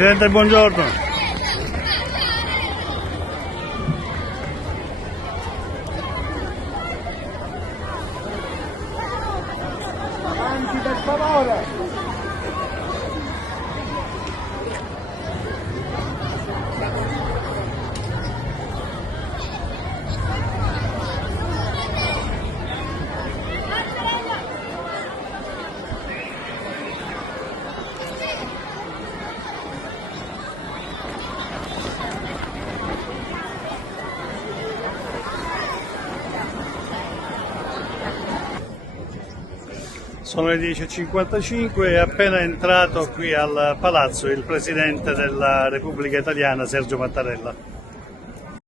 Presidente, buongiorno. Avanti per favore! Sono le 10:55 e è appena entrato qui al Palazzo il Presidente della Repubblica Italiana Sergio Mattarella.